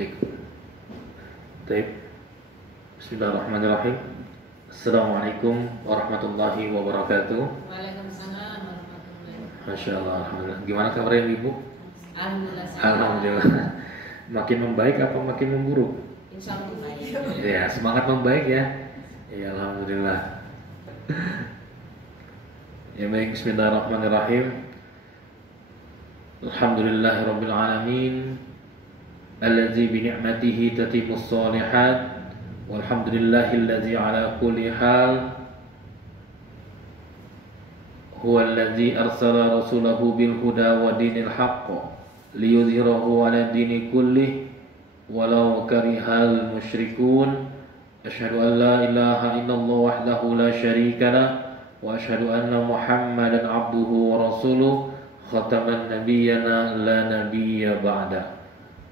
Baik. Baik. Bismillahirrahmanirrahim. Assalamualaikum warahmatullahi wabarakatuh. Waalaikumsalam warahmatullahi wabarakatuh. Masya Allah, alhamdulillah. Gimana kabarnya Ibu? Alhamdulillah. Alhamdulillah. Makin membaik apa makin memburuk? Insya Allah baik. Ya, semangat membaik ya. Ya, alhamdulillah. Ya baik, bismillahirrahmanirrahim. Alhamdulillahirabbil alamin. Alladzi bi ni'matihi tatimmus shalihat. Walhamdulillahilladzi ala kulli hal. Huwa alladzi arsala rasulahu bil huda wa dinil haqq liyudhhirahu 'ala dini kullih walau karihal musyrikun. Asyhadu an la ilaha illallah wahdahu la syarika lah wa asyhadu anna Muhammadan 'abduhu wa rasuluh khataman nabiyyina la nabiyya ba'da.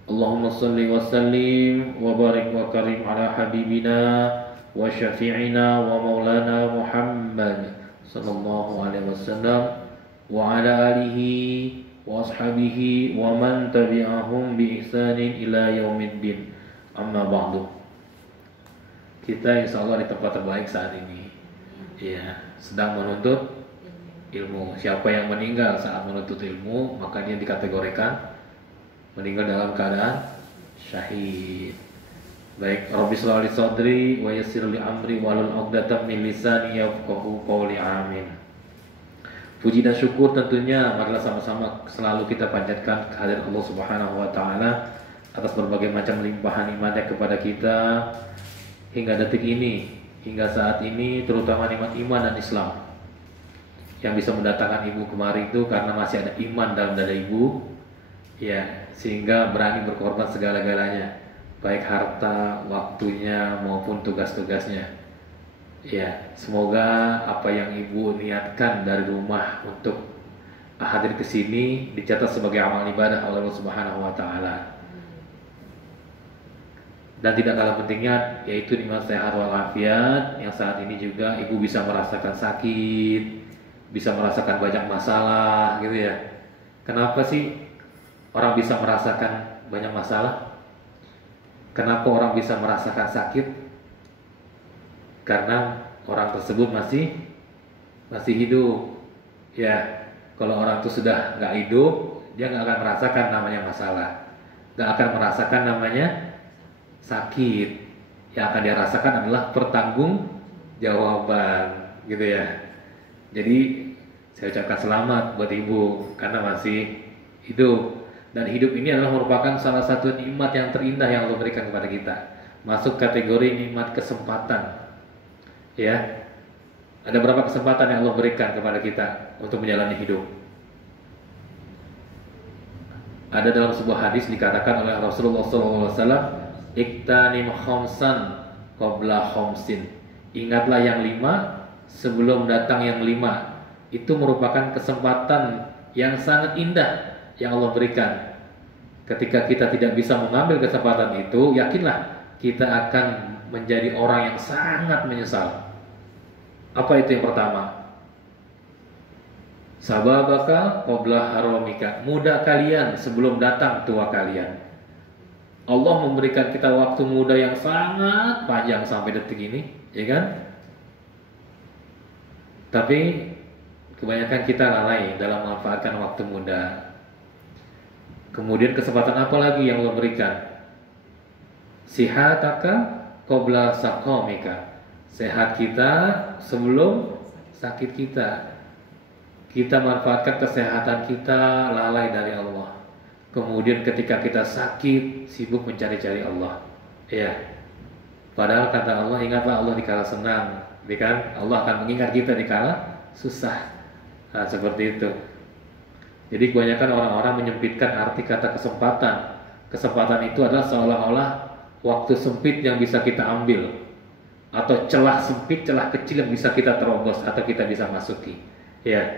Allahumma salli wa sallim wa barik wa karim ala habibina wa syafi'ina wa maulana Muhammad sallallahu alaihi wasallam wa ala alihi wa ashabihi wa man tabi'ahum bi ihsanin ila yaumiddin. Amma ba'du. Kita insyaallah di tempat terbaik saat ini. Ya, sedang menuntut ilmu. Siapa yang meninggal saat menuntut ilmu, maka dia dikategorikan meninggal dalam keadaan syahid. Baik, Rabbi shrah li sadri wa yassir li amri wahlul 'uqdatam min lisani yafqahu qawli. Amin. Puji dan syukur tentunya marilah sama-sama selalu kita panjatkan kehadirat Allah Subhanahu wa taala atas berbagai macam limpahan nikmat kepada kita hingga detik ini, hingga saat ini, terutama nikmat iman dan Islam yang bisa mendatangkan ibu kemari itu karena masih ada iman dalam dada ibu, ya, sehingga berani berkorban segala-galanya, baik harta, waktunya maupun tugas-tugasnya. Ya, semoga apa yang ibu niatkan dari rumah untuk hadir ke sini dicatat sebagai amal ibadah oleh Allah Subhanahu wa taala. Dan tidak kalah pentingnya yaitu nikmat sehat walafiat yang saat ini juga ibu bisa merasakan sakit, bisa merasakan banyak masalah gitu ya. Kenapa sih orang bisa merasakan banyak masalah? Kenapa orang bisa merasakan sakit? Karena orang tersebut masih hidup. Ya, kalau orang itu sudah nggak hidup, dia nggak akan merasakan namanya masalah, nggak akan merasakan namanya sakit. Yang akan dia rasakan adalah pertanggungjawaban, gitu ya. Jadi saya ucapkan selamat buat ibu karena masih hidup. Dan hidup ini adalah merupakan salah satu nikmat yang terindah yang Allah berikan kepada kita. Masuk kategori nikmat kesempatan. Ya. Ada berapa kesempatan yang Allah berikan kepada kita untuk menjalani hidup? Ada dalam sebuah hadis dikatakan oleh Rasulullah SAW, "Iktanim khamsan qabla khamsin." Ingatlah yang 5 sebelum datang yang 5. Itu merupakan kesempatan yang sangat indah yang Allah berikan. Ketika kita tidak bisa mengambil kesempatan itu, yakinlah kita akan menjadi orang yang sangat menyesal. Apa itu yang pertama? Sababaka qabla haramika. Muda kalian sebelum datang tua kalian. Allah memberikan kita waktu muda yang sangat panjang sampai detik ini, ya kan? Tapi kebanyakan kita lalai dalam memanfaatkan waktu muda. Kemudian kesempatan apa lagi yang Allah berikan? Sihataka qabla saqamika. Sehat kita sebelum sakit kita. Kita manfaatkan kesehatan kita, lalai dari Allah. Kemudian ketika kita sakit, sibuk mencari-cari Allah. Ya. Padahal kata Allah, ingatlah Allah dikala senang, kan? Allah akan mengingat kita dikala susah. Nah, seperti itu. Jadi kebanyakan orang-orang menyempitkan arti kata kesempatan. Kesempatan itu adalah seolah-olah waktu sempit yang bisa kita ambil, atau celah sempit, celah kecil yang bisa kita terobos atau kita bisa masuki. Ya.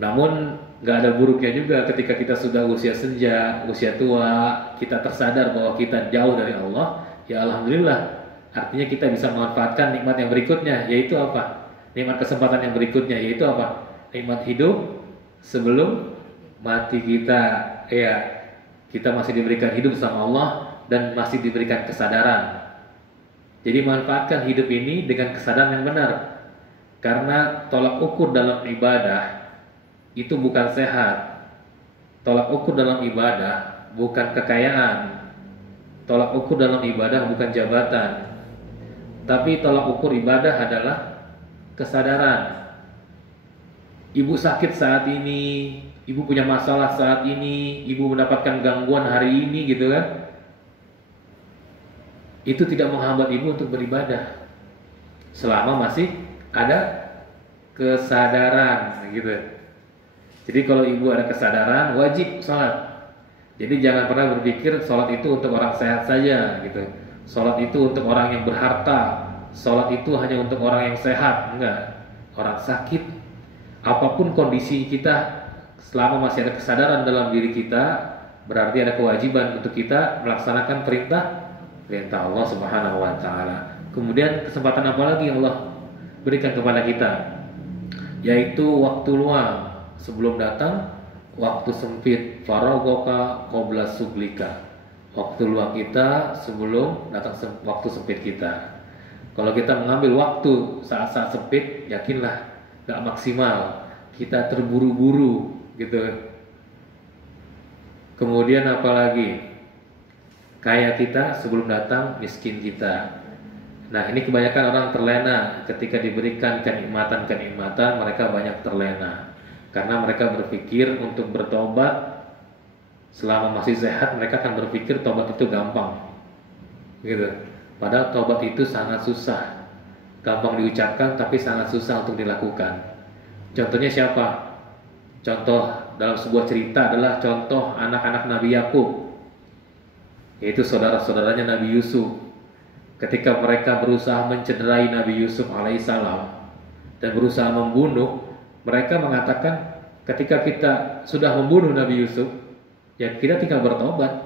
Namun nggak ada buruknya juga ketika kita sudah usia senja, usia tua, kita tersadar bahwa kita jauh dari Allah. Ya alhamdulillah. Artinya kita bisa memanfaatkan nikmat yang berikutnya, yaitu apa? Nikmat kesempatan yang berikutnya, yaitu apa? Nikmat hidup sebelum mati kita. Ya, Kita masih diberikan hidup sama Allah dan masih diberikan kesadaran. Jadi manfaatkan hidup ini dengan kesadaran yang benar. Karena tolak ukur dalam ibadah itu bukan sehat. Tolak ukur dalam ibadah bukan kekayaan. Tolak ukur dalam ibadah bukan jabatan. Tapi tolak ukur ibadah adalah kesadaran. Ibu sakit saat ini, ibu punya masalah saat ini, ibu mendapatkan gangguan hari ini gitu kan. Itu tidak menghambat ibu untuk beribadah selama masih ada kesadaran gitu. Jadi kalau ibu ada kesadaran, wajib sholat. Jadi jangan pernah berpikir sholat itu untuk orang sehat saja gitu. Sholat itu untuk orang yang berharta. Sholat itu hanya untuk orang yang sehat. Enggak, orang sakit. Apapun kondisi kita, selama masih ada kesadaran dalam diri kita, berarti ada kewajiban untuk kita melaksanakan perintah Allah Subhanahu wa taala. Kemudian kesempatan apa lagi yang Allah berikan kepada kita? Yaitu waktu luang sebelum datang waktu sempit, faragoka qabla suglika. Waktu luang kita sebelum datang waktu sempit kita. Kalau kita mengambil waktu saat-saat sempit, yakinlah gak maksimal, kita terburu-buru gitu. Kemudian apalagi, kaya kita sebelum datang miskin kita. Nah ini kebanyakan orang terlena ketika diberikan kenikmatan mereka banyak terlena karena mereka berpikir untuk bertobat selama masih sehat, mereka akan berpikir tobat itu gampang gitu. Padahal tobat itu sangat susah. Gampang diucapkan tapi sangat susah untuk dilakukan. Contohnya siapa? Contoh dalam sebuah cerita adalah contoh anak-anak Nabi Yakub, yaitu saudara-saudaranya Nabi Yusuf. Ketika mereka berusaha mencederai Nabi Yusuf alaihissalam dan berusaha membunuh, mereka mengatakan ketika kita sudah membunuh Nabi Yusuf, ya kita tinggal bertobat.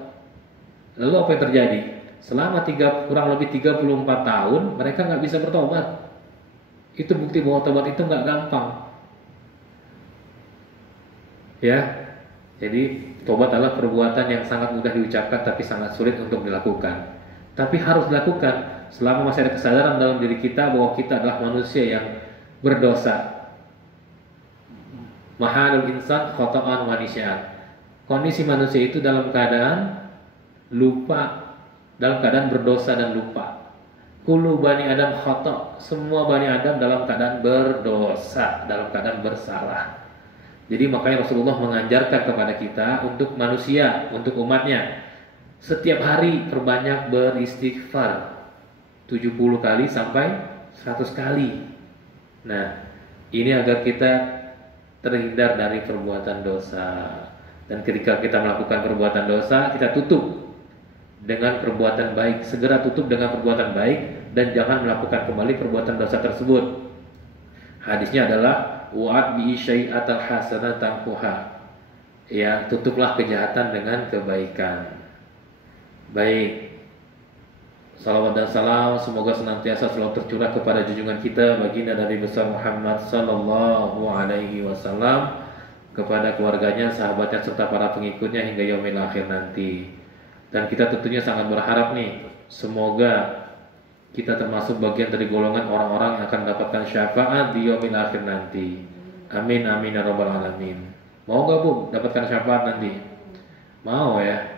Lalu apa yang terjadi? Selama kurang lebih 34 tahun mereka nggak bisa bertobat. Itu bukti bahwa tobat itu nggak gampang. Ya, jadi tobat adalah perbuatan yang sangat mudah diucapkan tapi sangat sulit untuk dilakukan. Tapi harus dilakukan selama masih ada kesadaran dalam diri kita bahwa kita adalah manusia yang berdosa. Mahalul insan khata'an wa nisya'an. Kondisi manusia itu dalam keadaan lupa, dalam keadaan berdosa dan lupa. Kullu bani Adam khata', semua bani Adam dalam keadaan berdosa, dalam keadaan bersalah. Jadi makanya Rasulullah mengajarkan kepada kita untuk manusia, untuk umatnya, setiap hari perbanyak beristighfar 70 kali sampai 100 kali. Nah, ini agar kita terhindar dari perbuatan dosa. Dan ketika kita melakukan perbuatan dosa, kita tutup dengan perbuatan baik. Segera tutup dengan perbuatan baik dan jangan melakukan kembali perbuatan dosa tersebut. Hadisnya adalah wa'ad bi syai'atal hasanatan tamhuha. Ya, tutuplah kejahatan dengan kebaikan. Baik. Salawat dan salam semoga senantiasa selalu tercurah kepada junjungan kita baginda Nabi besar Muhammad sallallahu alaihi wasallam, kepada keluarganya, sahabatnya serta para pengikutnya hingga yaumil akhir nanti. Dan kita tentunya sangat berharap nih, semoga kita termasuk bagian dari golongan orang-orang yang akan mendapatkan syafaat di yaumil akhir nanti. Amin amin ya rabbal alamin. Mau gak Bu dapatkan syafaat nanti? Mau ya.